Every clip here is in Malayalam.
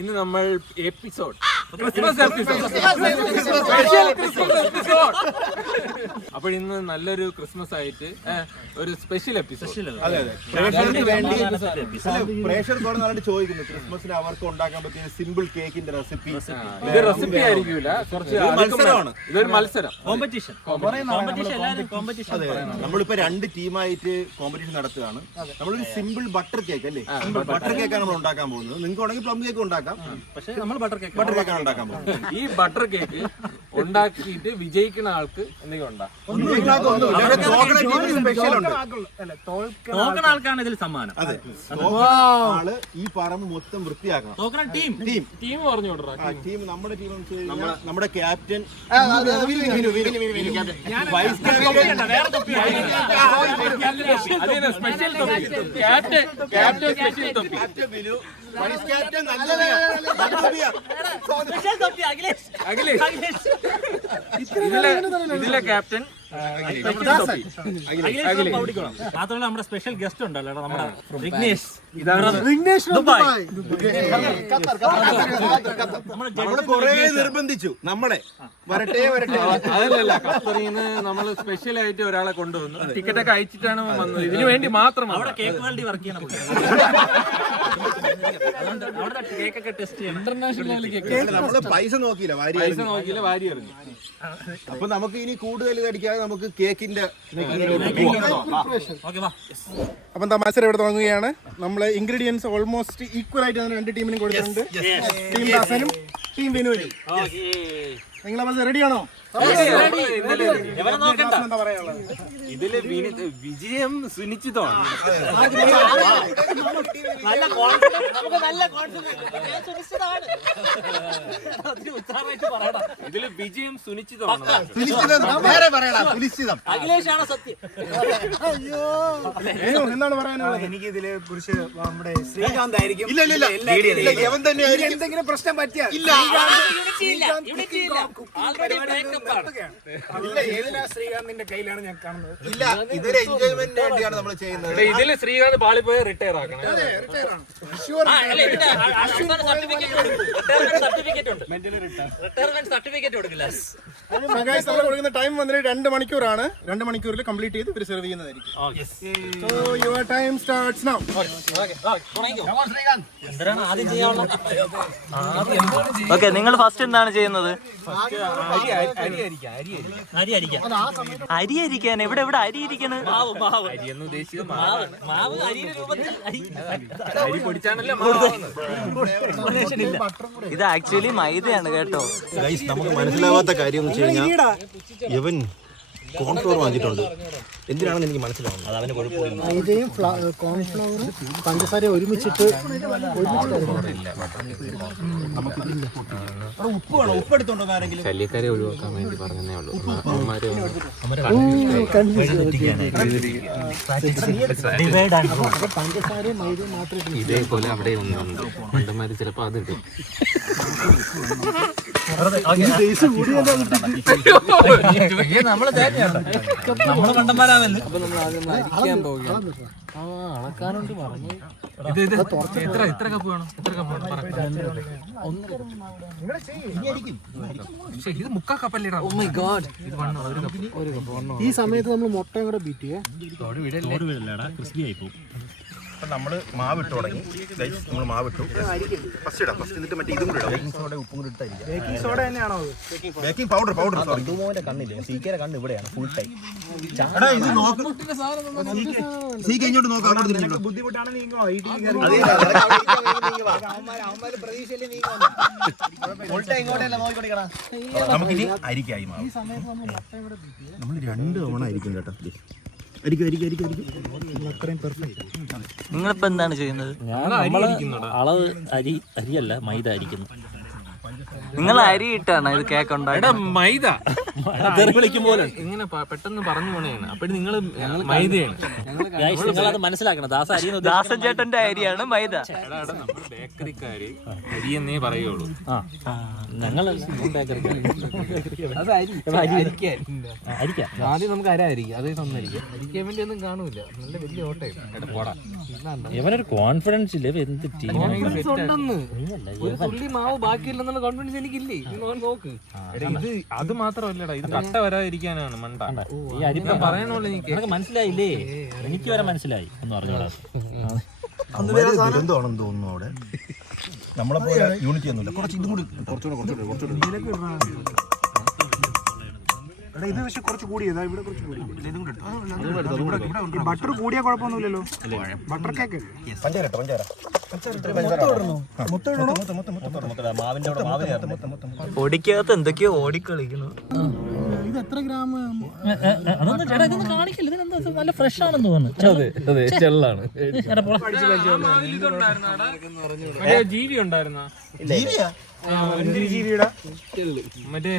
ഇന്ന് നമ്മൾ എപ്പിസോഡ് അപ്പോൾ ഇന്ന് നല്ലൊരു ക്രിസ്മസ് ആയിട്ട് ഒരു സ്പെഷ്യൽ എപ്പിസോഡ്. പ്രേക്ഷകർ ചോദിക്കുന്നു ക്രിസ്മസിന് അവർക്ക് ഉണ്ടാക്കാൻ പറ്റിയ സിമ്പിൾ കേക്കിന്റെ റെസിപ്പി. ഇത് റെസിപ്പി ആയിരിക്കൂല, കുറച്ച് മത്സരമാണ്. ഇതൊരു മത്സരം, കോമ്പറ്റീഷൻ. നമ്മളിപ്പോ 2 ടീമായിട്ട് കോമ്പറ്റീഷൻ നടത്തുകയാണ്. നമ്മളൊരു സിമ്പിൾ ബട്ടർ കേക്ക് അല്ലേ, ബട്ടർ കേക്കാണ് നമ്മൾ ഉണ്ടാക്കാൻ പോകുന്നത്. നിങ്ങൾക്ക് വേണമെങ്കിൽ പ്ലം കേക്ക് ഉണ്ടാക്കാം, പക്ഷേ നമ്മൾ ബട്ടർ കേക്കാണ് ഉണ്ടാക്കാൻ പോകുന്നത്. ഈ ബട്ടർ കേക്ക് ഉണ്ടാക്കിയിട്ട് വിജയിക്കുന്ന ആൾക്ക് എന്തെങ്കിലും ഉണ്ടാകും. ആൾക്കാണ് ഇതിൽ സമ്മാനം. അതെ, ആള് ഈ പറമ്പ് മൊത്തം വൃത്തിയാക്കണം. ടീം പറഞ്ഞു കൊടുക്കാം. ടീം നമ്മുടെ ടീം നമ്മുടെ ക്യാപ്റ്റൻ, വൈസ് ക്യാപ്റ്റൻ ഇതിലെ ക്യാപ്റ്റൻ മാത്രമല്ല നമ്മുടെ സ്പെഷ്യൽ ഗസ്റ്റ് ഉണ്ടല്ലോ നമ്മുടെ വിഘ്നേഷ്. നമ്മള് കൊറേ നിർബന്ധിച്ചു നമ്മളെ വരട്ടെ. അതല്ല, ഖത്തറിന്ന് നമ്മൾ സ്പെഷ്യൽ ആയിട്ട് ഒരാളെ കൊണ്ടുവന്നു. ടിക്കറ്റ് ഒക്കെ അയച്ചിട്ടാണ് വന്നത്. ഇതിനു വേണ്ടി മാത്രം. അവിടെ കേക്ക് വേണ്ടി വർക്ക് ചെയ്യണം. അവിടെ കേക്കൊക്കെ ടെസ്റ്റ് ചെയ്യണം. International cake. നമ്മള് പൈസ നോക്കിയില്ല, വാരി എറിഞ്ഞു. അപ്പൊ നമുക്ക് ഇനി കൂടുതൽ അടിക്കാതെ നമുക്ക് കേക്കിന്റെ അപ്പം മത്സരം ഇവിടെ തുടങ്ങുകയാണ്. നമ്മള് ഇൻഗ്രീഡിയൻസ് ഓൾമോസ്റ്റ് ഈക്വൽ ആയിട്ട് 2 ടീമിനും കൊടുത്തിട്ടുണ്ട്. ടീം ദാസനും ടീം വിനുവിനും. നിങ്ങൾ റെഡിയാണോ? എന്താ പറയാനുള്ളത്? ഇതില് വിജയം സുനിശ്ചിതമാണ്. ഇതില് വിജയം സുനിശ്ചിതമാണ്. അഖിലേഷാണ് സത്യം. എന്താണ് പറയാനുള്ളത്? എനിക്ക് ഇതിലെ കുറിച്ച് നമ്മുടെ ശ്രീകാന്ത് ആയിരിക്കും. എന്തെങ്കിലും പ്രശ്നം പറ്റിയാൽ ശ്രീകാന്തിന്റെ കയ്യിലാണ് ഞാൻ കാണുന്നത്. ഇല്ല, ഇതൊരു എൻജോയ്മെന്റിന് വേണ്ടിയാണ് നമ്മൾ ചെയ്യുന്നത്. ഇതില് ശ്രീകാന്ത് പാളി പോയി റിട്ടയർ ആക്കണം. കൊടുക്കുന്ന ടൈം വന്നിട്ട് 2 മണിക്കൂറാണ്. 2 മണിക്കൂറിൽ കംപ്ലീറ്റ് ചെയ്ത് ഇവർ സെർവ് ചെയ്യുന്നതായിരിക്കും. So your time starts now. Okay, നിങ്ങൾ ഫസ്റ്റ് എന്താണ് ചെയ്യുന്നത്? അരി അരിക്കാൻ എവിടെ അരി ഇരിക്കണ്? ഇത് ആക്ച്വലി മൈദയാണ് കേട്ടോ. നമുക്ക് മനസ്സിലാവാത്ത കാര്യം എന്ന് വെച്ച് കഴിഞ്ഞാൽ ഇവൻ കോൺഫ്ലവർ വാങ്ങിയിട്ടുണ്ട്. എന്തിനാണെന്ന് എനിക്ക് മനസ്സിലാവുന്നത്. അത് അവന് മൈദയും കോൺഫ്ലവറും പഞ്ചസാരയും ഒരുമിച്ചിട്ട് ഉപ്പ് എടുത്തോണ്ടോ ആരെങ്കിലും? ശല്യക്കാരെ ഒഴിവാക്കാൻ വേണ്ടി പറഞ്ഞതേ ഉള്ളൂ. പഞ്ചസാരയും മൈദയും മാത്രമേ ഇതേപോലെ അവിടെ ഒന്നുണ്ട്. പണ്ടന്മാര് ചിലപ്പോ അത് ഇടും. നമ്മള് പണ്ടന്മാരാവല്ലേ. അപ്പൊ നമ്മൾ ആദ്യം അരിക്കാൻ പോവുകയാണ്. അളക്കാനുണ്ട് പറഞ്ഞു. എത്ര കപ്പ് വേണം? എത്ര കപ്പ് വേണം? ഇത് 3/4 കപ്പല്ലേ? Oh my god, ഇത് ഒരു കപ്പ്. ഈ സമയത്ത് നമ്മൾ മുട്ടയും കൂടെ ബീറ്റ് ചെയ്യാം. ക്രിസ്പി ആയി പോകും. അപ്പം നമ്മൾ മാവിട്ട് തുടങ്ങി. നമ്മൾ മാവിട്ടു. ഫസ്റ്റ് ഇടാം. ഫസ്റ്റ് എന്നിട്ട് മറ്റേ ഇതും കൂടെ ഇടാം. ബേക്കിംഗ് സോഡ ഉപ്പും കൂടി ഇട്ടായിരിക്കും. ബേക്കിംഗ് സോഡ തന്നെയാണോ? Baking powder. ഇതുമോന്റെ കണ്ണില്ലേ, സീക്കയുടെ കണ്ണ് ഇവിടെയാണ് ഫുൾ ടൈം. സീക്ക ഇങ്ങോട്ട് നോക്കാം. ബുദ്ധിമുട്ടാണ് നീങ്ങോ. നമുക്കിനി അരിക്കായി മാവ്. ഈ സമയത്ത് നമ്മൾ മുട്ടയും കൂടെ ബീറ്റ് ചെയ്യാം. നമ്മൾ 2 തവണ അരിക്കും കേട്ടോ. അത്രയും പെർഫെക്റ്റ്. നിങ്ങളിപ്പോ എന്താണ് ചെയ്യുന്നത്? അളവ് അരിയല്ല, മൈദ അരിക്കുന്നു. നിങ്ങൾ അരി ഇട്ടാണ് ഇത് കേക്ക് ഉണ്ടായത്? മൈദ ഇങ്ങനെ പെട്ടെന്ന് പറഞ്ഞു പോണേണ്. അപ്പൊ നിങ്ങള് മൈദയാണ്. നിങ്ങൾ അത് മനസ്സിലാക്കണം. ദാസൻ ചേട്ടന്റെ അരിയാണ് മൈദ. നമ്മൾ ബേക്കറിക്കാര് അരി എന്നേ പറയുള്ളൂ. ആദ്യം നമുക്ക് അരിക്കാം, അതേ തന്നിരിക്കാം. അരിക്കാൻ വേണ്ടി ഒന്നും കാണൂല. നല്ല വലിയ ഓട്ടം. ഇവനൊരു കോൺഫിഡൻസ് ഇല്ലേ? ഉണ്ടെന്ന് ഒരു തുള്ളി മാവ് ബാക്കിയില്ലെന്നുള്ള കോൺഫിഡൻസ് എനിക്കില്ലേ? നോക്ക്, ഇത് അത് മാത്രമല്ലടാ, ഇത് കട്ട വരാതിരിക്കാനാണ് മണ്ട. ഈ അരി പറയണല്ലോ എനിക്ക് മനസ്സിലായില്ലേ? എനിക്ക് വരെ മനസ്സിലായി എന്ന് പറഞ്ഞോടാ. ദുരന്തമാണെന്ന് തോന്നുന്നു അവിടെ. നമ്മളെ പോലെ യൂണിറ്റി ഒന്നുമില്ല. കുറച്ച് ഇതും കൂടി കുറച്ചുകൂടെ ഇത് പക്ഷെ കുറച്ച് കൂടിയതാ. ഇവിടെ കുറച്ച് കൂടി. ബട്ടർ കൂടിയാ കുഴപ്പമൊന്നുമില്ലല്ലോ. ബട്ടർ കേക്ക് പൊടിക്കകത്ത് എന്തൊക്കെയോ ഓടിക്കളിക്കുന്നു. ഇത് എത്ര ഗ്രാം? അതൊന്നും ചേട്ടാ ഇതൊന്നും കാണിക്കില്ല. ഇതിനെന്താ നല്ല ഫ്രഷ് ആണെന്ന് തോന്നുന്നു. അതെ ചെള്ളാണ്. ജീവി ഉണ്ടായിരുന്ന മറ്റേ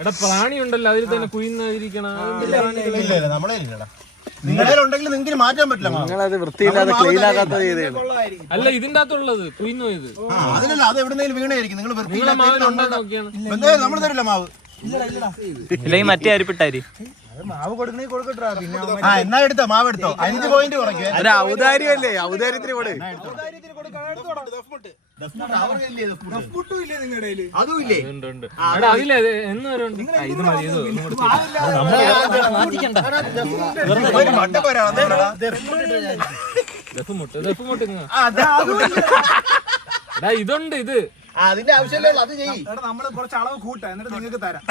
എടാ പ്രാണി ഉണ്ടല്ലോ, അതിൽ തന്നെ കുയിന്നിരിക്കണ. നമ്മളെ നിങ്ങളുടെ ഉണ്ടെങ്കിൽ നിങ്ങൾക്ക് മാറ്റാൻ പറ്റില്ല. നിങ്ങളത് വൃത്തിയില്ലാതെ ക്ലീൻ ആക്കാത്ത ചെയ്തതാണ്. അല്ല ഇതിന്റെ അകത്തുള്ളത് കുയിന്നു പോയത്. അതിനല്ല, അത് എവിടെന്നെങ്കിലും വീണായിരിക്കും. നിങ്ങൾ നമ്മൾ തരില്ല മാവ്. ഇല്ലെങ്കിൽ മറ്റേ അരിപ്പിട്ടാരി മാവ് കൊടുക്കണേ കൊടുക്കട്ടാ. പിന്നെ എന്നാ എടുത്തോ, മാവ് എടുത്തോ. 5 പോയിന്റ് കുറയ്ക്കും. ഒരു ഔദാര്യമല്ലേ? ഔദാര്യത്തിന് കൂടെ അതും ഇല്ലേ? എടാ അതിലെ എന്ന് വരെ ഉണ്ട്. ഇത് മതി, ഇത് ഒന്നും കൂടെ എടാ ഇതുണ്ട്. ഇത് അതിന്റെ ആവശ്യമില്ലല്ലോ, അത് ചെയ്യും. നമ്മള് കുറച്ച് അളവ് കൂട്ടാ, എന്നിട്ട് നിങ്ങൾക്ക് തരാം.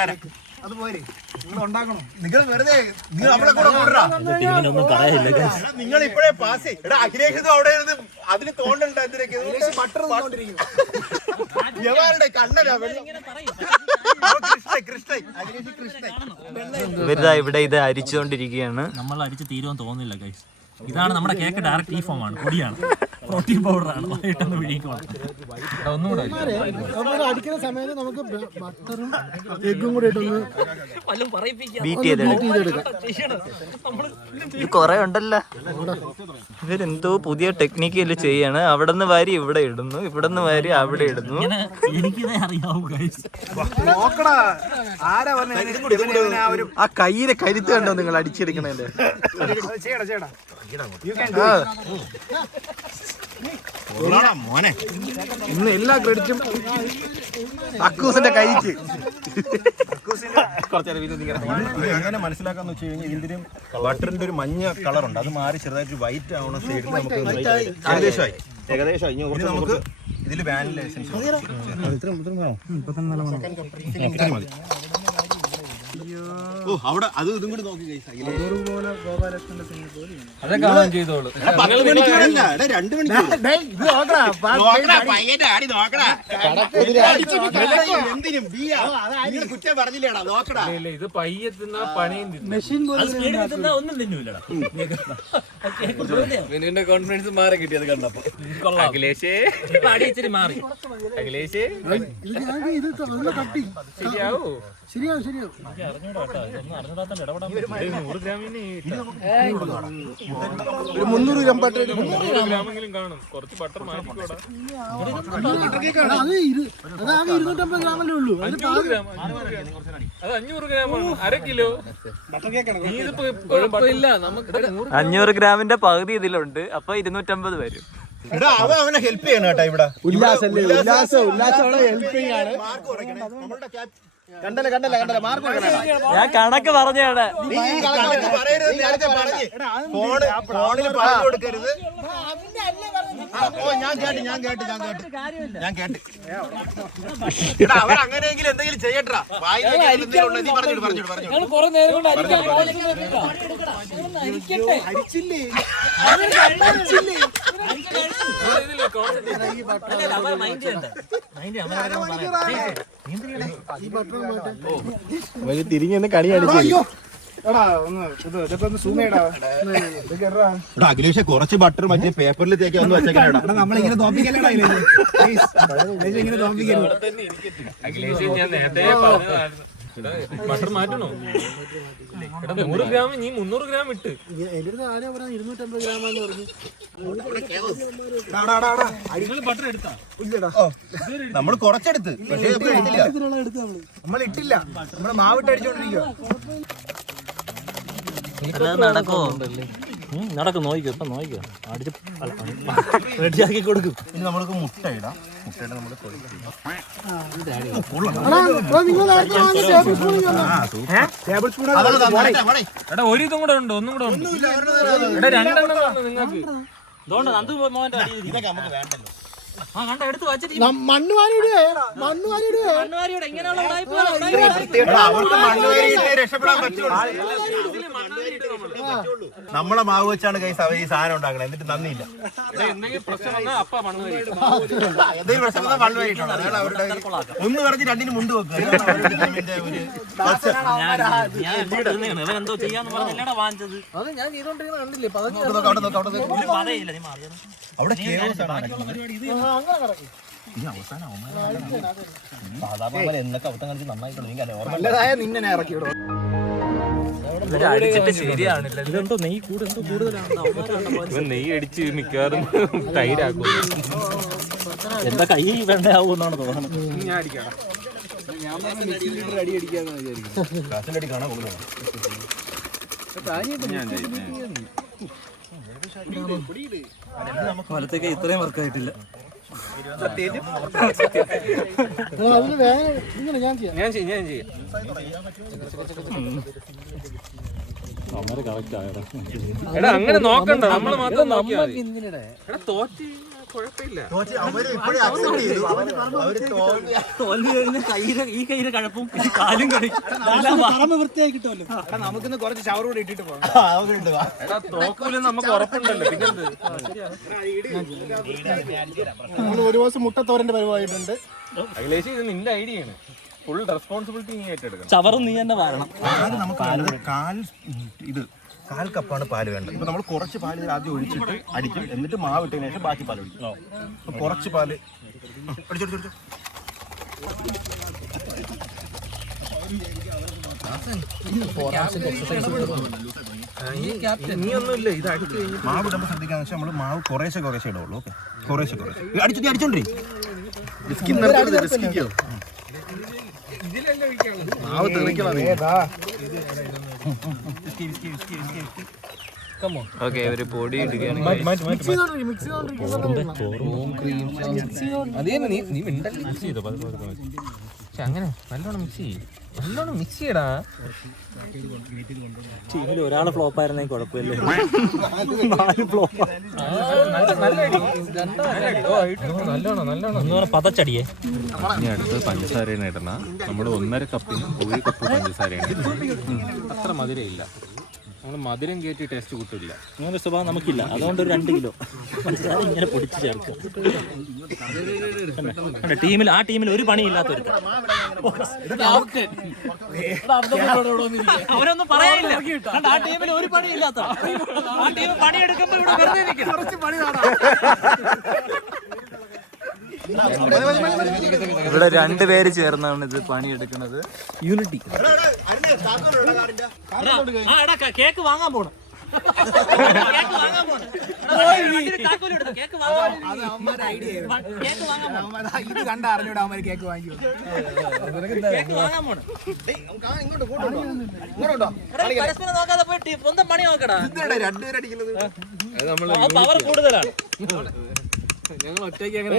അത് പോരെ, നിങ്ങൾ ഉണ്ടാക്കണം. നിങ്ങൾ വെറുതെ നിങ്ങൾ നമ്മളെ കൂടെ കൂടറാ. ഒന്നും പറയാനില്ല. നിങ്ങൾ ഇപ്പോഴേ പാസ്. എടാ അഖിലേഷ് അവിടെ ഇരുന്ന് അതിന് തോണ്ടണ്ട. ബട്ടർ തന്നോണ്ടിരിക്കും. കണ്ണനാ ഇവരിതാ ഇവിടെ ഇത് അരിച്ചുകൊണ്ടിരിക്കുകയാണ്. നമ്മൾ അടിച്ച് തീരുവാൻ തോന്നുന്നില്ല ഗൈസ്. ഇതാണ് നമ്മുടെ കേക്ക്. ഡയറക്റ്റ് ഈ ഫോമാണ്, പൊടിയാണ്, പ്രോട്ടീൻ പൗഡറാണ്. വൈകിട്ടൊന്ന് വിഴിക്കണം. ഒന്നുകൂടെ അടിക്കുന്ന സമയത്ത് നമുക്ക് ബട്ടറും എഗ്ഗും കൂടെ ഇട്ടൊന്ന് ബീറ്റ് ചെയ്തെടുക്കാം. ഇത് കൊറേ ഉണ്ടല്ലോ. ഇവരെന്തോ പുതിയ ടെക്നിക്കല് ചെയ്യാണ്. അവിടെ നിന്ന് വാരി ഇവിടെ ഇടുന്നു, ഇവിടെ നിന്ന് വാരി അവിടെ ഇടുന്നു. എനിക്കിതേ അറിയാവൂ ഗൈസ്. നോക്കടാ. ആരാ ആ കയ്യിലെ കരുത്ത് കണ്ടോ നിങ്ങൾ അടിച്ചെടുക്കണേന്റെ? ചെയ്യടാ ചെയ്യടാ. മോനെ ഇന്ന് എല്ലാ ക്രെഡിറ്റും അക്കൂസിന്റെ കൈക്ക്. ഇത് എങ്ങനെ മനസ്സിലാക്കാന്ന് വെച്ച് കഴിഞ്ഞാൽ ഇതിന്റെ ബട്ടറിന്റെ ഒരു മഞ്ഞ കളറുണ്ട്. അത് മാറി ചെറുതായിട്ട് വൈറ്റ് ആവണ സൈഡിൽ നമുക്ക് ഏകദേശമായി. ഇനി നമുക്ക് ഇതിൽ വാനില എസൻസ് ഓ അവിടെ അത് ഇതും കൂടി നോക്കി അതൊക്കെ ചെയ്തോളൂ. 2 മണിക്കൂർ എന്തിനും കുറ്റം പറഞ്ഞില്ലേടാ. നോക്കടാ, ഇത് പയ്യെ തിന്നാ പണിയും ഒന്നും തിന്നൂലടാ. നിന്റെ കോൺഫിഡൻസ് മാറി കിട്ടിയത് കണ്ടപ്പോ. അഖിലേഷേ അടിയിച്ചിരി മാറി. അഖിലേഷേ ഇത് കട്ടി ശരിയാവോ? ശരിയാവും ശരിയാവും. ഒരു 300 ഗ്രാം ബട്ടർ ഗ്രാമെങ്കിലും കാണും. കുറച്ച് ബട്ടർ മാറ്റിക്കോടാ. അത് 250 ഗ്രാമല്ലേ ഉള്ളൂ. അത് 500 ഗ്രാമാണ്. 1/2 കിലോ. കുഴപ്പമില്ല, നമുക്ക് 500 ഗ്രാമിന്റെ പകുതി ഇതിലുണ്ട്. അപ്പൊ 250 വരും. എടാ അവനെ ഹെൽപ്പ് ചെയ്യണം കേട്ടാ. ഇവിടെ ഉല്ലാസമുള്ള ഹെൽപ്പിംഗ് ആണ്. കണ്ടല്ലേ കണ്ടല്ലേ കണ്ടല്ലേ മാർക്ക് ഞാൻ കണക്ക് പറഞ്ഞാണ്. ഫോണിൽ പറഞ്ഞു കൊടുക്കരുത്. ഞാൻ കേട്ട് എടാ അവൻ അങ്ങനെയെങ്കിലും എന്തെങ്കിലും ചെയ്യട്ടാ. തിരിഞ്ഞെന്ന് കണി അടിച്ചു. അഖിലേഷ് കുറച്ച് ബട്ടർ മറ്റേ പേപ്പറിൽ തേക്കാന്ന് വെച്ചേക്കാ. നമ്മളിങ്ങനെ തോപ്പിക്കല്ലേടാ. അഖിലേഷ് ഞാൻ നേരത്തെ പറഞ്ഞതായിരുന്നു. ബട്ടർ മാറ്റണോ? എടാ 100 ഗ്രാം നീ 300 ഗ്രാം ഇട്ട്. ബട്ടർ എടുത്താ? നമ്മൾ കുറച്ചെടുത്ത് പക്ഷേ നമ്മൾ ഇട്ടില്ല, നമ്മള് മാവിട്ട് അടിച്ചോണ്ടിരിക്കുക. നടക്കോ? നടക്കും, നോക്കിക്കോ, ഇപ്പൊ നോക്കിക്കോ. അടിച്ച് റെഡിയാക്കി കൊടുക്കും. ഇനി നമ്മൾക്ക് മുട്ട ഇടാം. മുട്ടയുടെ നമ്മൾ എടാ ഒരു ഇതും കൂടെ ഉണ്ട്, ഒന്നും കൂടെ ഉണ്ട്. എടാ 2 എണ്ണം നിങ്ങൾക്ക്. ഇതുകൊണ്ട് നന്ദു മോഹന്റെ അടിയിൽ ആ കണ്ട എടുത്ത് വെച്ചിട്ട് മണ്ണുവാരിയുടെ ഇങ്ങനെയുള്ള നമ്മളെ മാവ് വെച്ചാണ് കൈസ് അവർ ഈ സാധനം ഉണ്ടാക്കണത്. എന്നിട്ട് നന്ദിയില്ല. എന്തെങ്കിലും പ്രശ്നം വന്നാൽ അപ്പ മണ്ണ് കഴിക്കും. എന്തെങ്കിലും പ്രശ്നം വന്നാൽ മണ്ണ് കഴിക്കണം. അതാണ് അവരുടെ ഒന്ന് പറഞ്ഞ് രണ്ടിന് മുണ്ട് വെക്കുക. എന്തോ ചെയ്യാന്ന് പറഞ്ഞില്ലടാ വാങ്ങിച്ചത്. അത് ഞാൻ ചെയ്തോണ്ടിരിക്കുന്ന കണ്ടില്ലേ? അവിടെ സാധാരണ എന്നൊക്കെ അവസ്ഥ കാണിച്ച് നന്നായിട്ടുള്ള നിന്നെ ഇറക്കി വിടും. അടിച്ചിട്ട് ശരിയാണില്ല. ഇതെന്തോ നെയ്യ് കൂടുതലാണ്. നെയ്യ് അടിച്ച് മിക്കവാറും തൈരാക്കും. എന്താ കൈ വേണ്ടാവൂന്നാണ് തോന്നുന്നത്. ഞാൻ അടിക്കാം. അടി അടിക്കാന്ന് വിചാരിക്കും. കാശിന്റെ അടി കാണാൻ പോകുന്നു. വലത്തേക്ക് ഇത്രയും വർക്കായിട്ടില്ല. ഞാൻ ചെയ്യാം. എടാ അങ്ങനെ നോക്കണ്ട, നമ്മള് മാത്രം നോക്കിയാ മതി. എടാ തോറ്റ് കുഴപ്പമില്ല. തോൽവി കഴിഞ്ഞ ഈ കയ്യിലെ കഴപ്പും കാലും വൃത്തിയായി കിട്ടുമല്ലോ. നമുക്കിന്ന് കുറച്ച് ഷവർ കൂടി ഇട്ടിട്ട് പോകാം. എടാ തോക്കൂലെന്ന് നമുക്ക് ഉറപ്പുണ്ടല്ലോ. പിന്നെന്ത്? നമ്മൾ ഒരു ദിവസം മുട്ടത്തോരന്റെ പരിപാടിയിട്ടുണ്ട്. അഖിലേഷ് ഇത് നിന്റെ ഐഡിയ ആണ്. ഫുൾ റെസ്പോൺസിബിലിറ്റി നീ ഏറ്റെടുക്കണം. ചവറും നീ തന്നെ വാരണം. നമുക്ക് കാൽ കപ്പാണ് പാല് വേണ്ടത്. ഇപ്പൊ നമ്മൾ കുറച്ച് പാല് ആദ്യം ഒഴിച്ചിട്ട് അടിക്കും. എന്നിട്ട് മാവ് ഇട്ടതിന് ശേഷം ബാക്കി പാൽ ഒഴിക്കും. കുറച്ച് പാല് അടിച്ചോടിച്ചോ. നീ ഒന്നുമില്ല, ഇത് അടിച്ചു കഴിഞ്ഞു. മാവ് ഇടുമ്പോൾ ശ്രദ്ധിക്കാന്ന് വെച്ചാൽ നമ്മൾ മാവ് കുറേശ്ശെ ഇടുള്ളൂ. ഓക്കെ, കുറേശ്ശെ അടിച്ചോണ്ടിരി. മാവ് തെളിക്കണം. ഓക്കെ ഒരു പൊടി ഇടുകയാണ്. അതേ നീ മിണ്ടല്ലേ. മിക്സ് ചെയ്തോ പക്ഷെ അങ്ങനെ നല്ലോണം മിക്സ് ചെയ്യടാ. ടീമിൽ ഒരാള് ഫ്ലോപ്പ് ആയിരുന്നെങ്കിൽ കുഴപ്പമില്ല. 4 ഫ്ലോപ്പ്. നല്ലോണം പതച്ചടിയേ. ഇനി അടുത്ത് പഞ്ചസാരയാണ് ഇടണ. നമ്മൾ 1.5 കപ്പിന് 1 കപ്പ് പഞ്ചസാരയാണ്. അത്ര മധുരയില്ല. നമ്മൾ മധുരം കയറ്റി ടേസ്റ്റ് കൂട്ടില്ല. അങ്ങനെ സ്വഭാവം നമുക്കില്ല. അതുകൊണ്ട് ഒരു 2 കിലോ പഞ്ചസാര ഇങ്ങനെ പൊടിച്ച് ചേർക്കും. ആ ടീമിൽ ഒരു പണിയില്ലാത്തൊരു അവരൊന്നും പറയാനില്ല. ആ ടീമിൽ ഒരു പണിയില്ലാത്ത ആ ടീം പണിയെടുക്കുമ്പോ ഇവിടെ വെറുതെ കുറച്ച് പണി. ഇവിടെ 2 പേര് ചേർന്നാണ് ഇത് പണിയെടുക്കുന്നത്. യൂണിറ്റി. കേക്ക് വാങ്ങാൻ പോണം. ഇത് കണ്ട അറിഞ്ഞൂടെ അവന്മാര് കേക്ക് വാങ്ങിക്കോ. പരസ്പരം നോക്കാതെ പോയിട്ട് സ്വന്തം പണി നോക്കടാ. പവർ കൂടുതലാണ്. ഞങ്ങൾ ഒറ്റയ്ക്ക് അങ്ങനെ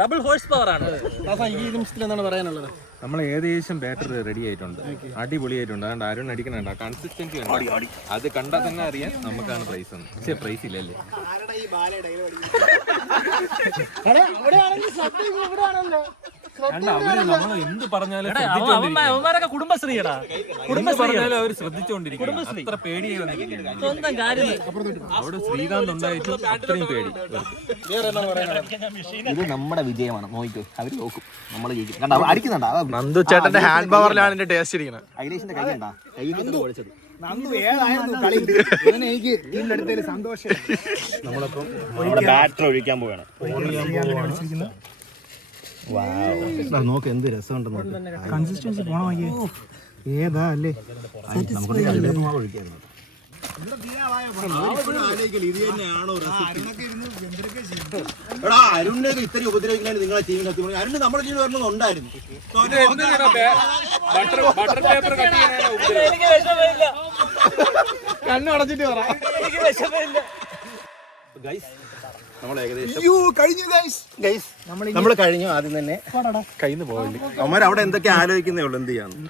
ഡബിൾ ഹോഴ്സ് പവർ ആണ്. ഈ നിമിഷത്തിൽ എന്താണ് പറയാനുള്ളത്? നമ്മൾ ഏകദേശം ബാറ്റർ റെഡി ആയിട്ടുണ്ട്. അടിപൊളിയായിട്ടുണ്ട്. അതുകൊണ്ട് ആരും അടിക്കണണ്ട. കൺസിസ്റ്റൻസി ഉണ്ട്. അത് കണ്ടാൽ തന്നെ അറിയാം നമുക്കാണ് പ്രൈസ് എന്ന്. പക്ഷേ പ്രൈസ് ഇല്ലല്ലേ. നമ്മൾ എന്ത് പറഞ്ഞാലും അവന്മാരൊക്കെ കുടുംബശ്രീയടാ. പറഞ്ഞാലും അവർ ശ്രദ്ധിച്ചുകൊണ്ടിരിക്കും. അത്ര പേടിയായി സ്വന്തം കാര്യം. അവിടെ ശ്രീകാന്ത് ഉണ്ടായിട്ടും അത്രയും പേടി. ഇത് നമ്മുടെ വിജയമാണ്. നോക്കിക്കോ, അവര് നോക്കും, നമ്മൾ ജയിക്കും. അടിക്കുന്നുണ്ടാ. നന്ദു ചേട്ടന്റെ ഹാൻഡ് പവറിലാണ് ഇതിന്റെ ടേസ്റ്റ് ഇരിക്കുന്നത്. അഖിലേഷിന്റെ കൈ ഉണ്ടാ, കൈ പൊളിച്ചത്. നന്ദു ഏതായിരുന്നു കളി. എനിക്ക് ടീമിലെടുത്തതിൽ സന്തോഷം. നമ്മളിപ്പം ബാറ്റർ ഒഴിക്കാൻ പോവുകയാണ്. നോക്ക് എന്ത് രസമുണ്ടെന്ന്. കൺസിസ്റ്റൻസി പോണോ ഏതാ അല്ലേ നമുക്ക് കല്ലുമാവ് ഒഴിക്കായിരുന്നു. എടാ അരുണിനൊക്കെ ഇത്രയും ഉപദ്രവിക്കാൻ നിങ്ങളെ ടീമിന് എത്തി. അരുണ് നമ്മുടെ ടീമിൽ വരണം ഉണ്ടായിരുന്നു. ബട്ടർ പേപ്പർ കട്ട് ചെയ്യാനാണ് കണ്ണടച്ചിട്ട് പറ. നമ്മൾ ഏകദേശം കഴിഞ്ഞു നമ്മൾ കഴിഞ്ഞു. ആദ്യം തന്നെ കയ്യിൽ നിന്ന് പോകണ്ട. അവന്മാർ അവിടെ എന്തൊക്കെ ആലോചിക്കുന്നേ ഉള്ളൂ എന്ത് ചെയ്യാന്ന്.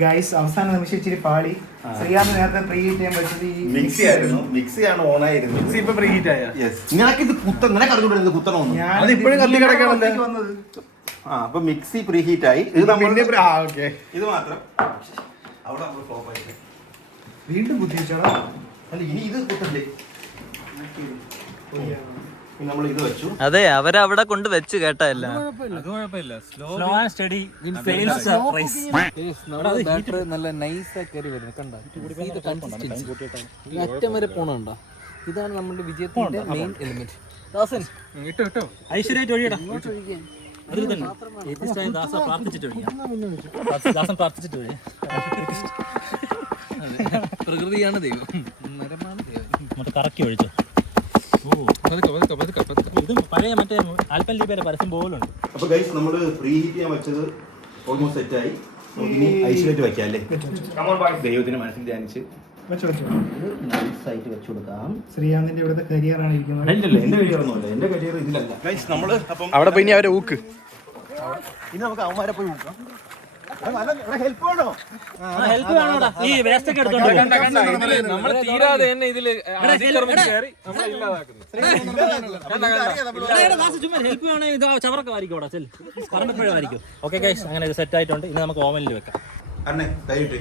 ഗൈസ് അവസാന നിമിഷം ഇച്ചിരി പാളി. ശ്രീകാന്ത് നേരത്തെ പ്രീ ഹീറ്റ് ചെയ്യാൻ പറ്റത് ഈ മിക്സി ആയിരുന്നു. മിക്സിയാണ് ഓൺ ആയിരുന്നു. മിക്സി ഇപ്പൊ പ്രീ ഹീറ്റ് ആയ. നിനക്കിത് നിനക്ക് അറിഞ്ഞൂടെ കുത്തണമെന്ന്. അത് ഇപ്പോഴും കത്തി കിടക്കണല്ലേ വന്നത്. അപ്പൊ മിക്സി പ്രീ ഹീറ്റ് ആയി. ഇത് നമ്മൾ ഇത് മാത്രം അവിടെ നമ്മൾ ഫ്ലോപ്പ് ആയിട്ട് വീണ്ടും ബുദ്ധിച്ചോടാ. അല്ല ഇനി ഇത് കുത്തല്ലേ. നമ്മൾ ഇത് വെച്ചു. അതെ അവരവിടെ കൊണ്ട് വെച്ച് കേട്ടാ എല്ലാം. Slow and study fails rise. Batter നല്ല നൈസായി കയറി വരുന്നത് കണ്ടോ? അറ്റം വരെ പോണുണ്ടോ? ഇതാണ് നമ്മുടെ വിജയത്തിന്റെ മെയിൻ എലിമെന്റ്. ദാസൻ ഐശ്വര്യമായിട്ട് ഒഴിയടാ. അതിൽ തന്നെ ഏത്യസ്റ്റായ ദാസ പ്രാർത്ഥിച്ചിട്ട് ഒഴിയാം. ദാസൻ പ്രാർത്ഥിച്ചിട്ട് ഒഴിയാം. പ്രകൃതിയാണ് ദൈവം, മരമാണ് ദൈവം. മറ്റേ കറക്കി ഒഴിച്ചു. ഇത് പഴയ മറ്റേ ആൽപ്പൻ ലീബയുടെ പരസ്യം പോലുണ്ട്. അപ്പൊ ഗൈസ് നമ്മൾ പ്രീ ഹീറ്റ് ചെയ്യാൻ വെച്ചത് ഓൾമോസ്റ്റ് സെറ്റായി. നമുക്കിനി ഐസൊലേറ്റ് വെക്കാം അല്ലേ? ദൈവത്തിന്റെ മനസ്സിൽ ധ്യാനിച്ച് നൈസായിട്ട് വെച്ചു കൊടുക്കാം. ശ്രീകാന്തിന്റെ ഇവിടുത്തെ കരിയറാണ് ഇരിക്കുന്നത്. ഇല്ലല്ല എന്റെ കരിയർ ഒന്നുമല്ല. എന്റെ കരിയർ ഇതിലല്ല ഗൈസ്. നമ്മള് അപ്പം അവിടെ പോയി അവരെ ഊക്ക്. ഇനി നമുക്ക് അവന്മാരെ പോയി ഊക്കാം. ഹെൽപ്പ് വേണോ? ഹെൽപ്പ് വേണോടാ? ഈ വേസ്റ്റ് ഒക്കെ എടുത്തോണ്ട് നമ്മള് തീരാതെ തന്നെ ഇതില് കയറി നമ്മളെ ഇല്ലാതാക്കുന്നു. ഹെൽപ്പ് വേണേ ഇത് ചവറൊക്കെ വാരിക്കോടാ. ചെൽ പറമ്പപ്പോഴേ വാരിക്കും. ഓക്കെ ഗൈസ്, അങ്ങനെ ഇത് സെറ്റ് ആയിട്ടുണ്ട്. ഇനി നമുക്ക് ഓവനിൽ വെക്കാം. അണ്ണേ ദയവിട്ട്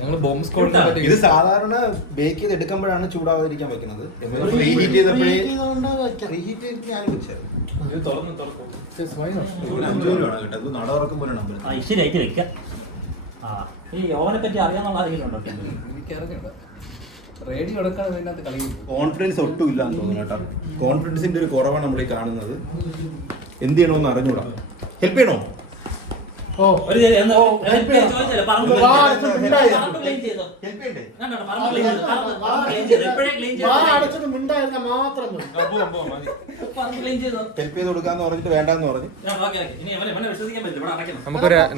ഞങ്ങള് ബോംബ് സ്ക്വാഡ് ഇത് സാധാരണ ബേക്ക് ചെയ്ത് എടുക്കുമ്പോഴാണ് ചൂടാവാതിരിക്കാൻ വെക്കുന്നത്. റീഹീറ്റ് ചെയ്തപ്പോഴേ റീഹീറ്റ് ചെയ്തിട്ട് ഞാൻ വെച്ചത്. നട തുറക്കുമ്പോൾ ഐശ്വര്യമായിട്ട് വെക്കാം. ഈ ഓവനെ പറ്റി അറിയാന്നുള്ള ആരെങ്കിലും ഉണ്ടോ? എനിക്കറിഞ്ഞൂടാ. റേഡിയോ എടുക്കാതെ അതിനകത്ത് കളി. കോൺഫിഡൻസ് ഒട്ടും ഇല്ലാന്ന് തോന്നുന്നു കേട്ടോ. കോൺഫിഡൻസിന്റെ ഒരു കുറവാണ് നമ്മൾ ഈ കാണുന്നത്. എന്ത് ചെയ്യണമെന്ന് അറിഞ്ഞൂടാ. ഹെൽപ്പ് ചെയ്യണോ? ഹെൽപ്പ് ചെയ്ത് കൊടുക്കാന്ന് പറഞ്ഞിട്ട് വേണ്ടെന്ന് പറഞ്ഞു.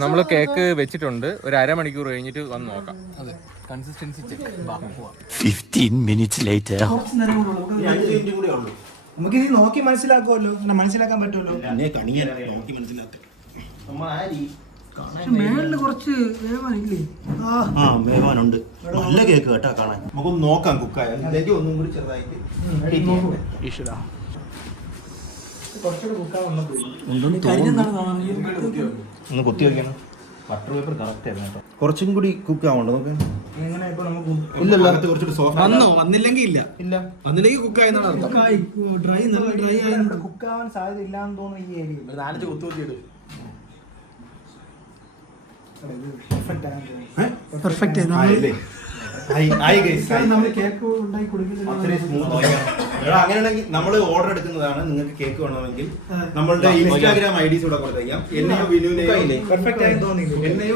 നമ്മള് കേക്ക് വെച്ചിട്ടുണ്ട്. ഒരു അരമണിക്കൂർ കഴിഞ്ഞിട്ട് വന്ന് നോക്കാം. അതെ, consistency check. 15 minutes later. 5 minute കൂടെ ഉള്ളൂ. നമുക്കിത് നോക്കി മനസ്സിലാക്കുമല്ലോ, മനസ്സിലാക്കാൻ പറ്റുമല്ലോ. നോക്കി മനസ്സിലാക്കാം. മേളില് കുറച്ച് വേവാനില്ലേ? വേവാനുണ്ട്. നല്ല കേക്ക് കേട്ടാ കാണാൻ. നമുക്കൊന്ന് നോക്കാം കുക്കായ. ഇതിലേക്ക് ഒന്നും കൂടി ചെറുതായിട്ട് ഒന്ന് കുത്തി വെക്കണം. ബട്ടർ പേപ്പർ കറക്റ്റ് ആയിരുന്നു കേട്ടോ. കുറച്ചും കൂടി കുക്ക് ആവണ്ടോ നോക്കാൻ? ഇല്ലല്ലോ, കുറച്ചുകൂടി സോഫ്റ്റ്. വന്നില്ലെങ്കിൽ ഇല്ല, വന്നില്ലെങ്കിൽ കുക്കായി ഡ്രൈ, നല്ല ഡ്രൈ ആയി. കുക്കാവാൻ സാധ്യത ഇല്ലാന്ന് തോന്നുന്നു ഈ ഏരിയ. 4 കുത്തു കുത്തിയിടും. പെർഫെക്റ്റ്. അങ്ങനെയാണെങ്കിൽ നമ്മൾ ഓർഡർ എടുക്കുന്നതാണ്. നിങ്ങൾക്ക് കേക്ക് വേണമെങ്കിൽ നമ്മളുടെ ഇൻസ്റ്റാഗ്രാം ഐഡീസ് ഇവിടെ കൊടുത്തേക്കാം. എന്നെയോ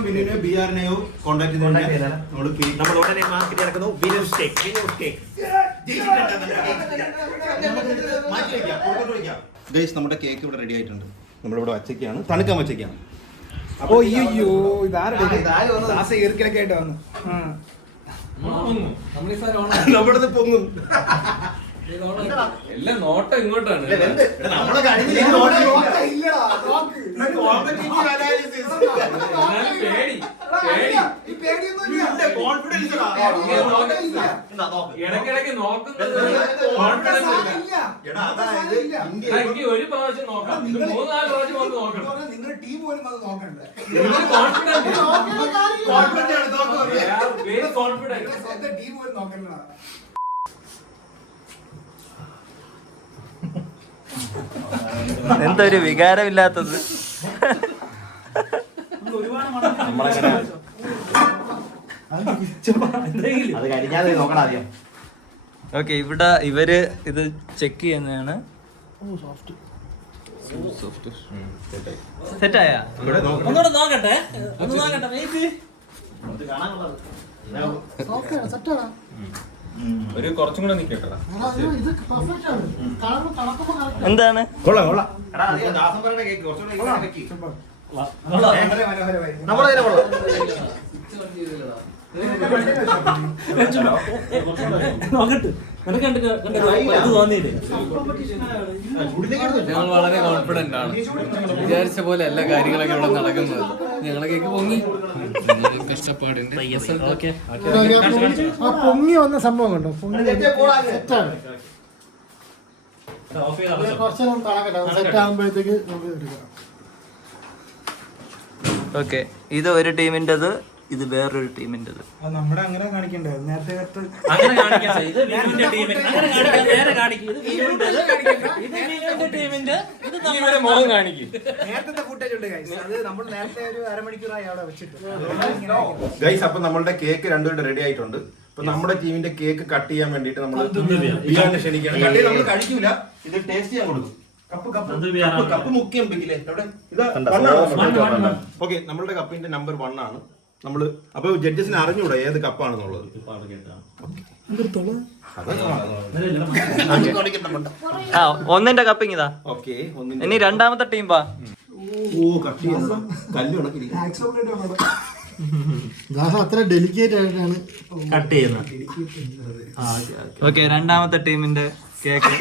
വിനുവിനെയോ ബിആറിനെയോ കോൺടാക്ട് ചെയ്താൽ നമ്മൾ ഉടനെ മാർക്കറ്റ് ഇറക്കുന്നു. ഗൈസ് നമ്മുടെ കേക്ക് ഇവിടെ റെഡി ആയിട്ടുണ്ട്. നമ്മളിവിടെ വച്ചേക്കാണ്, തണുക്കാൻ വച്ചേക്കാണ്. ഓ അയ്യോ, ഇതാരൊക്കെ ആയിട്ട് വന്നു. നമ്മളിത് പൊങ്ങും. എല്ലാം നോട്ടം ഇങ്ങോട്ടാണ്. ഇടയ്ക്കിടയ്ക്ക് നോക്കുന്നത് ഒരു പ്രാവശ്യം നോക്കാം. 3-4 പ്രാവശ്യം വന്ന് നോക്കണം. നിങ്ങളുടെ ടീം പോലും അത് നോക്കണ്ടേ? സ്വന്തം ടീം പോലും നോക്കണ്ട. എന്താ ഒരു വികാരമില്ലാത്തത്? അത് കഴിഞ്ഞാൽ നോക്കണം ആദ്യം. ഓക്കെ, ഇവിടെ ഇവര് ഇത് ചെക്ക് ചെയ്യുന്നതാണ്. സെറ്റായ ഒന്നുകൂടെ നോക്കട്ടെ, ഒന്ന് നോക്കട്ടെ. ഒരു കുറച്ചും കൂടെ നിക്കട്ടെ. എന്താണ്? കൊള്ളാം കൊള്ളാം. എടാ, അത് ദാസം പറയുന്ന കേക്ക് കുറച്ചുകൂടെ ഇങ്ങനെ വെക്ക്. നമ്മളതിനെ കൊള്ളാം. നോക്കട്ടെ, നിനക്ക് ഇത് തോന്നിയില്ലേ? ഞങ്ങൾ വളരെ കോൺഫിഡന്റ് ആണ്. വിചാരിച്ച പോലെ എല്ലാ കാര്യങ്ങളൊക്കെ ഇവിടെ നടക്കുന്നത്. ഞങ്ങളെ കേക്ക് പൊങ്ങി, കഷ്ടപ്പാടുണ്ട്. പൊങ്ങി വന്ന സംഭവം കണ്ടോ? സെറ്റാണ്. കുറച്ചേരം തളക്കട്ടെ, സെറ്റ് ആകുമ്പോഴത്തേക്ക് നമുക്ക് എടുക്കാം. ഓക്കെ, ഇത് ഒരു ടീമിൻ്റെത്, ഇത് വേറൊരു ടീമിൻ്റെത്. നമ്മുടെ അങ്ങനെ കാണിക്കണ്ടേ നേരത്തെ അങ്ങനെ കാണിക്കാം. ഇത് വിനുവിന്റെ ടീമിന് അങ്ങനെ കാണിക്കാം, വേറെ കാണിക്കും. ഇത് വിനുവിന്റേത്, ഇത് വിനുവിന്റെ ടീമിന്റെ, ഇത് നമ്മുടെ മുഖം കാണിക്കും. നേരത്തെ ഫുട്ടേജ് ഉണ്ട് ഗൈസ്. അത് നമ്മൾ നേരത്തെ ഒരു അരമണിക്കൂറായി അവിടെ വെച്ചിട്ട്. ഗൈസ്, അപ്പൊ നമ്മളുടെ കേക്ക് രണ്ടുപേരുടെ റെഡി ആയിട്ടുണ്ട്. ഇപ്പൊ നമ്മുടെ ടീമിന്റെ കേക്ക് കട്ട് ചെയ്യാൻ വേണ്ടിട്ട് നമ്മൾ ബിയാനെ ക്ഷണിക്കുകയാണ്. കട്ട് ചെയ്ത് നമ്മൾ കഴിക്കൂല, ഇത് ടേസ്റ്റ് ചെയ്യാൻ കൊടുക്കും. കപ്പ് മുക്കിയം പിക്കില്ലേ അവിടെ? ഓക്കെ, നമ്മളുടെ കപ്പിന്റെ നമ്പർ 1 ആണ് നമ്മള്. അപ്പൊ ജഡ്ജസിന് അറിഞ്ഞൂടാ ഏത് കപ്പാണെന്നുള്ളത്. ആ, ഒന്നിന്റെ കപ്പിങ് ഇതാ. ഓക്കെ, ഇനി രണ്ടാമത്തെ ടീം വാ. അത്ര ഡെലിക്കേറ്റ് ആയിട്ടാണ് കട്ട് ചെയ്യുന്നത്. ഓക്കെ, രണ്ടാമത്തെ ടീമിന്റെ കേക്ക്.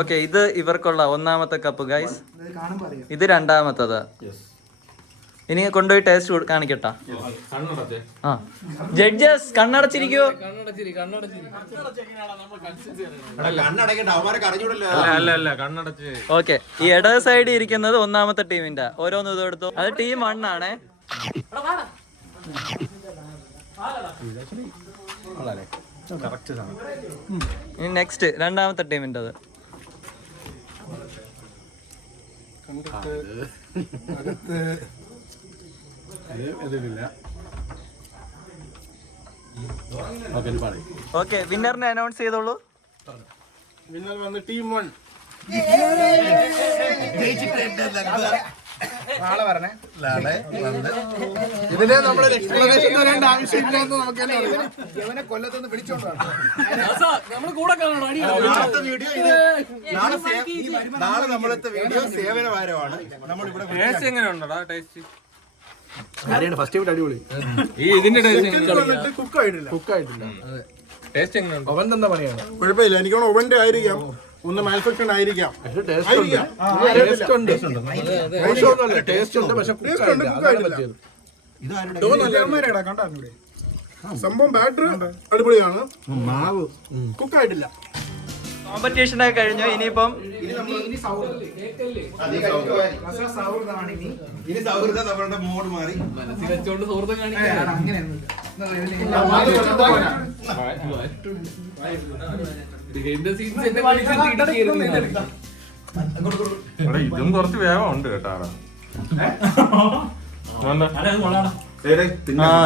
ഓക്കെ, ഇത് ഇവർക്കുള്ള ഒന്നാമത്തെ കപ്പ് ഗൈസ്. ഇത് രണ്ടാമത്തത്. ഇനി കൊണ്ടുപോയി ടേസ്റ്റ് കാണിക്കട്ടാ. ആ, ജഡ്ജസ് കണ്ണടച്ചിരിക്കോ? അല്ല കണ്ണടച്ച്. ഓക്കെ, ഈ ഇടത് സൈഡിൽ ഇരിക്കുന്നത് ഒന്നാമത്തെ ടീമിന്റെ. ഓരോന്നും ഇത് എടുത്തു. അത് ടീം 1 ആണേ. ഇനി നെക്സ്റ്റ് രണ്ടാമത്തെ ടീമിൻ്റെത്. ഓക്കെ, വിന്നറിനെ അനൗൺസ് ചെയ്തോളൂ. വിന്നർ വന്ന് ടീം 1. നാളെ പറഞ്ഞേ. ഇതിനെ നമ്മൾ എക്സ്പ്ലനേഷൻ തരേണ്ട ആവശ്യമില്ലെന്ന് നമുക്ക് തന്നെ അറിയാം. ഇവനെ കൊല്ലത്തൊന്ന് പിടിച്ചോണ്ടാണ്. നാളെ നമ്മളത്തെ വീഡിയോ സേവന വാരമാണ്. നമ്മളിവിടെ ടേസ്റ്റ് എങ്ങനെ ഉണ്ടോടാ? ടേസ്റ്റ് ഫസ്റ്റ് ടൈം അടിപൊളി. ഈ ഇതിന്റെ ടേസ്റ്റ് കുക്കായിട്ടില്ല. ടേസ്റ്റ് എങ്ങനെ ഉണ്ട്? ഓവൻ തന്നെ പണിയാണ്. കുഴപ്പമില്ല, എനിക്ക് ഓവന്റെ ആയിരിക്കാം, ഒന്ന് മാനുഫാക്ചർ ആയിരിക്കാം. സംഭവം ബാറ്ററി അടിപൊളിയാണ്, മാവ് കുക്കായിട്ടില്ല. കോമ്പറ്റീഷനൊക്കെ കഴിഞ്ഞു. ഇനിയിപ്പം സൗഹൃദം നമ്മളുടെ മോഡ് മാറി. മനസ്സിൽ വെച്ചോണ്ട് സുഹൃത്തും കാണിക്കാൻ ഇതും കുറച്ച് വേഗം ഉണ്ട് കേട്ടാ.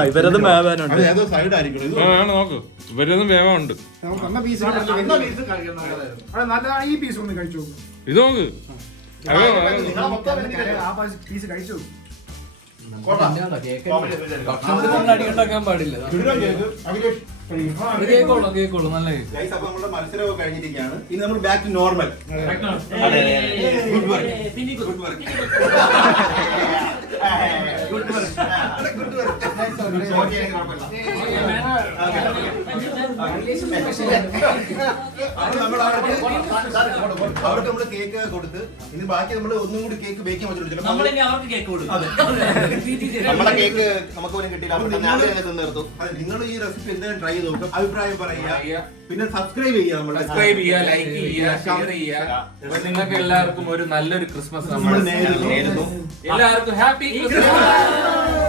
ഇവരത് മേവാനുണ്ട്. ഏതോ സൈഡ് ആയിരിക്കണം. നോക്ക്, ഇവരൊന്നും വേഗം ഉണ്ട്. ഈ പീസ് ഒന്ന് കഴിച്ചു. ഇത് നോക്ക്, പീസ് കഴിച്ചു. അടിയുണ്ടാക്കാൻ പാടില്ല. കേക്കോളൂ, നല്ല കേക്ക്. അപ്പൊ നമ്മുടെ മത്സരമൊക്കെ കഴിഞ്ഞിരിക്കുകയാണ്. ഇനി നമ്മൾ back to normal. Good work. അവർക്ക് നമ്മള് കേക്ക് കൊടുത്ത് ഇനി ബാക്കി നമ്മള് ഒന്നും കൂടി കേക്ക് ബേക്കാൻ പറ്റില്ല. അവർക്ക് കേക്ക് കൊടുക്കും. നമ്മളെ കേക്ക് നമുക്ക് പോലും കിട്ടിയില്ല. നിങ്ങൾ ഈ റെസിപ്പി എന്തായാലും ട്രൈ ചെയ്ത് നോക്കാം, അഭിപ്രായം പറയുക, പിന്നെ സബ്സ്ക്രൈബ് ചെയ്യുക, സബ്സ്ക്രൈബ് ചെയ്യുക, ലൈക്ക് ചെയ്യുക, ഷെയർ ചെയ്യുക. നിങ്ങൾക്ക് എല്ലാവർക്കും ഒരു നല്ലൊരു ക്രിസ്മസ് നമ്മൾ നേരുന്നു. എല്ലാവർക്കും ഹാപ്പി ക്രിസ്മസ്.